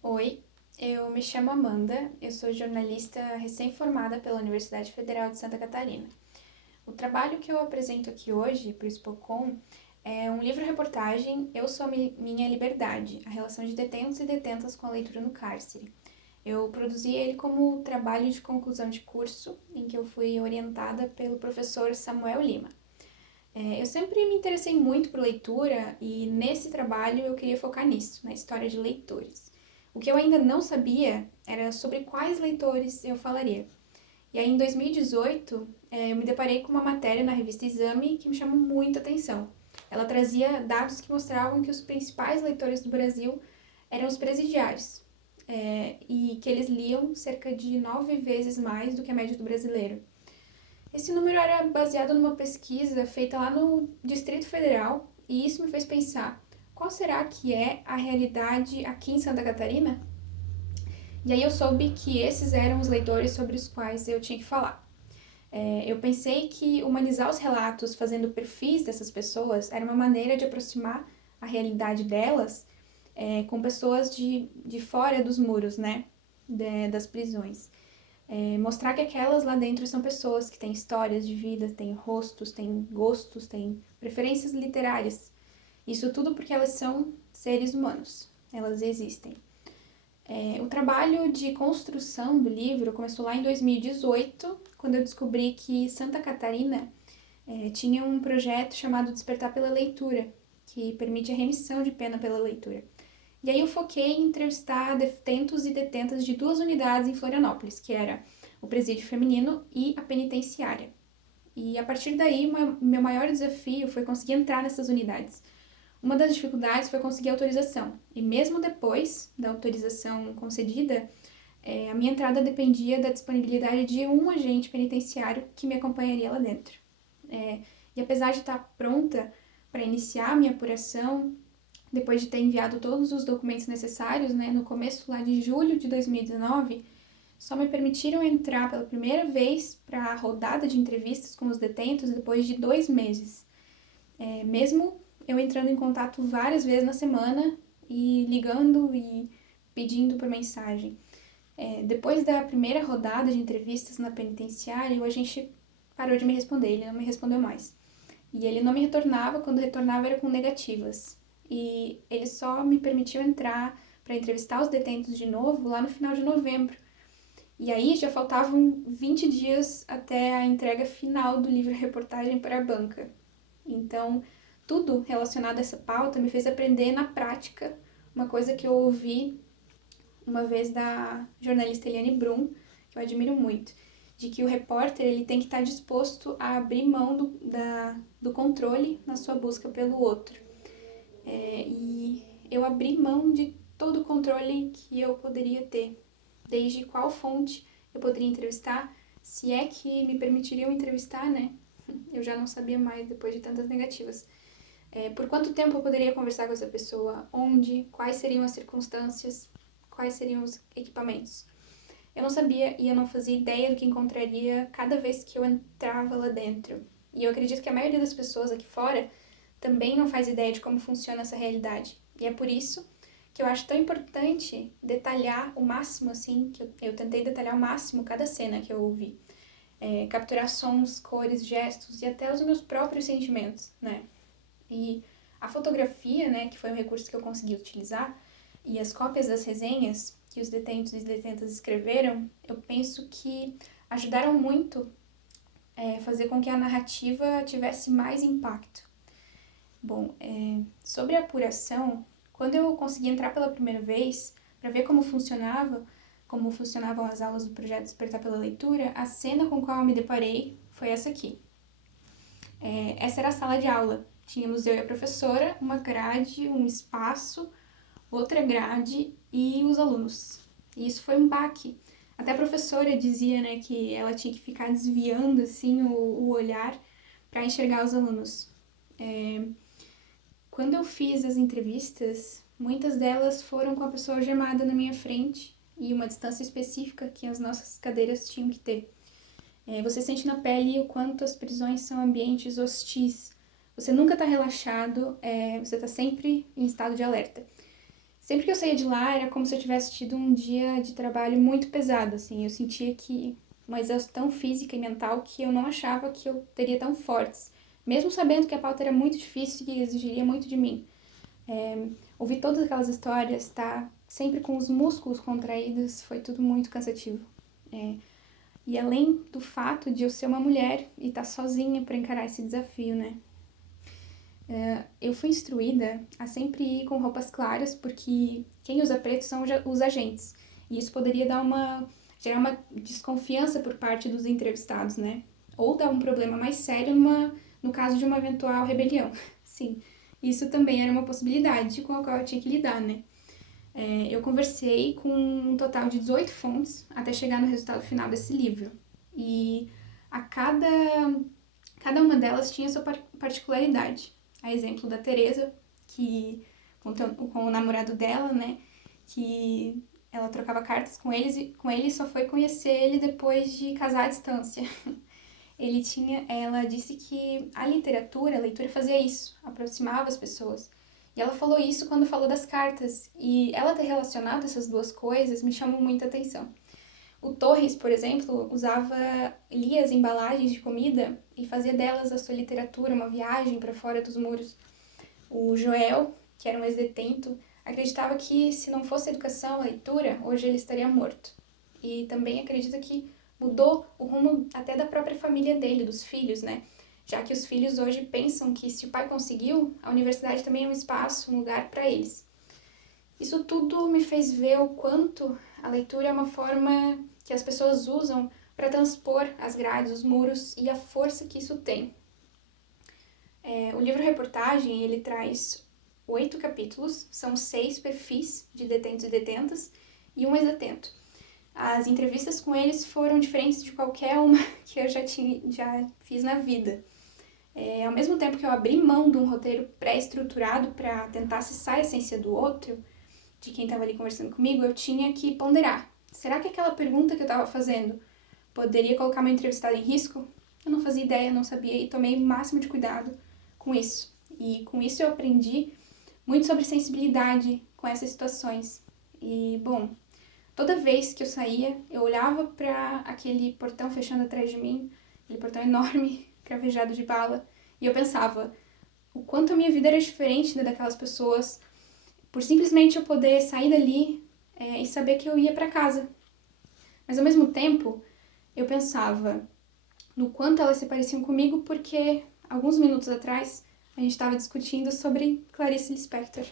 Oi, eu me chamo Amanda, eu sou jornalista recém-formada pela Universidade Federal de Santa Catarina. O trabalho que eu apresento aqui hoje para o Expocom é um livro-reportagem Eu Sou Minha Liberdade, a relação de detentos e detentas com a leitura no cárcere. Eu produzi ele como trabalho de conclusão de curso, em que eu fui orientada pelo professor Samuel Lima. Eu sempre me interessei muito por leitura e nesse trabalho eu queria focar nisso, na história de leitores. O que eu ainda não sabia era sobre quais leitores eu falaria. E aí, em 2018, eu me deparei com uma matéria na revista Exame que me chamou muita atenção. Ela trazia dados que mostravam que os principais leitores do Brasil eram os presidiários, e que eles liam cerca de 9 vezes mais do que a média do brasileiro. Esse número era baseado numa pesquisa feita lá no Distrito Federal, e isso me fez pensar, qual será que é a realidade aqui em Santa Catarina? E aí eu soube que esses eram os leitores sobre os quais eu tinha que falar. Eu pensei que humanizar os relatos fazendo perfis dessas pessoas era uma maneira de aproximar a realidade delas com pessoas de fora dos muros, né? Das prisões. Mostrar que aquelas lá dentro são pessoas que têm histórias de vida, têm rostos, têm gostos, têm preferências literárias. Isso tudo porque elas são seres humanos, elas existem. O trabalho de construção do livro começou lá em 2018, quando eu descobri que Santa Catarina tinha um projeto chamado Despertar pela Leitura, que permite a remissão de pena pela leitura. E aí eu foquei em entrevistar detentos e detentas de duas unidades em Florianópolis, que era o presídio feminino e a penitenciária. E a partir daí, meu maior desafio foi conseguir entrar nessas unidades. Uma das dificuldades foi conseguir autorização. E mesmo depois da autorização concedida, a minha entrada dependia da disponibilidade de um agente penitenciário que me acompanharia lá dentro. E apesar de estar pronta para iniciar a minha apuração, depois de ter enviado todos os documentos necessários, né, no começo lá de julho de 2019, só me permitiram entrar pela primeira vez para a rodada de entrevistas com os detentos depois de 2 meses. Mesmo eu entrando em contato várias vezes na semana e ligando e pedindo por mensagem. Depois da primeira rodada de entrevistas na penitenciária, o agente parou de me responder, ele não me respondeu mais. E ele não me retornava, quando retornava era com negativas. E ele só me permitiu entrar para entrevistar os detentos de novo lá no final de novembro. E aí já faltavam 20 dias até a entrega final do livro-reportagem para a banca. Então, tudo relacionado a essa pauta me fez aprender na prática uma coisa que eu ouvi uma vez da jornalista Eliane Brum, que eu admiro muito, de que o repórter ele tem que estar disposto a abrir mão do controle na sua busca pelo outro. E eu abri mão de todo o controle que eu poderia ter, desde qual fonte eu poderia entrevistar, se é que me permitiriam entrevistar, né? Eu já não sabia mais depois de tantas negativas. Por quanto tempo eu poderia conversar com essa pessoa, onde, quais seriam as circunstâncias, quais seriam os equipamentos. Eu não sabia e eu não fazia ideia do que encontraria cada vez que eu entrava lá dentro. E eu acredito que a maioria das pessoas aqui fora também não faz ideia de como funciona essa realidade. E é por isso que eu acho tão importante detalhar o máximo, assim, que eu tentei detalhar o máximo cada cena que eu ouvi. Capturar sons, cores, gestos e até os meus próprios sentimentos, né? E a fotografia, né, que foi um recurso que eu consegui utilizar, e as cópias das resenhas que os detentos e detentas escreveram, eu penso que ajudaram muito fazer com que a narrativa tivesse mais impacto. Bom, sobre a apuração, quando eu consegui entrar pela primeira vez para ver como funcionavam as aulas do projeto Despertar pela Leitura, a cena com a qual eu me deparei foi essa aqui. Essa era a sala de aula. Tínhamos eu e a professora, uma grade, um espaço, outra grade e os alunos. E isso foi um baque. Até a professora dizia, né, que ela tinha que ficar desviando assim o olhar para enxergar os alunos. Quando eu fiz as entrevistas, muitas delas foram com a pessoa algemada na minha frente e uma distância específica que as nossas cadeiras tinham que ter. Você sente na pele o quanto as prisões são ambientes hostis. Você nunca está relaxado, você está sempre em estado de alerta. Sempre que eu saía de lá, era como se eu tivesse tido um dia de trabalho muito pesado, assim. Eu sentia que uma exaustão física e mental que eu não achava que eu teria tão fortes. Mesmo sabendo que a pauta era muito difícil e exigiria muito de mim. Ouvir todas aquelas histórias, estar sempre com os músculos contraídos, foi tudo muito cansativo. E além do fato de eu ser uma mulher e estar sozinha para encarar esse desafio, né? Eu fui instruída a sempre ir com roupas claras, porque quem usa preto são os agentes. E isso poderia gerar uma desconfiança por parte dos entrevistados, né? Ou dar um problema mais sério no caso de uma eventual rebelião. Sim, isso também era uma possibilidade com a qual eu tinha que lidar, né? Eu conversei com um total de 18 fontes até chegar no resultado final desse livro. E a cada uma delas tinha sua particularidade. A exemplo da Teresa, que com o namorado dela, né, que ela trocava cartas com ele e só foi conhecer ele depois de casar à distância. Ela disse que a leitura fazia isso, aproximava as pessoas. E ela falou isso quando falou das cartas, e ela ter relacionado essas duas coisas me chamou muita atenção. O Torres, por exemplo, lia as embalagens de comida e fazia delas a sua literatura, uma viagem para fora dos muros. O Joel, que era um ex-detento, acreditava que se não fosse a educação, a leitura, hoje ele estaria morto. E também acredita que mudou o rumo até da própria família dele, dos filhos, né? Já que os filhos hoje pensam que se o pai conseguiu, a universidade também é um espaço, um lugar para eles. Isso tudo me fez ver o quanto a leitura é uma forma que as pessoas usam para transpor as grades, os muros e a força que isso tem. O livro-reportagem, ele traz 8 capítulos, são 6 perfis de detentos e detentas e um ex-detento. As entrevistas com eles foram diferentes de qualquer uma que eu já fiz na vida. Ao mesmo tempo que eu abri mão de um roteiro pré-estruturado para tentar acessar a essência do outro, de quem estava ali conversando comigo, eu tinha que ponderar. Será que aquela pergunta que eu estava fazendo poderia colocar meu entrevistado em risco? Eu não fazia ideia, não sabia e tomei o máximo de cuidado com isso. E com isso eu aprendi muito sobre sensibilidade com essas situações. E, bom, toda vez que eu saía, eu olhava para aquele portão fechando atrás de mim, aquele portão enorme, cravejado de bala, e eu pensava o quanto a minha vida era diferente daquelas pessoas, por simplesmente eu poder sair dali e saber que eu ia para casa. Mas ao mesmo tempo, eu pensava no quanto elas se pareciam comigo, porque alguns minutos atrás a gente estava discutindo sobre Clarice Lispector.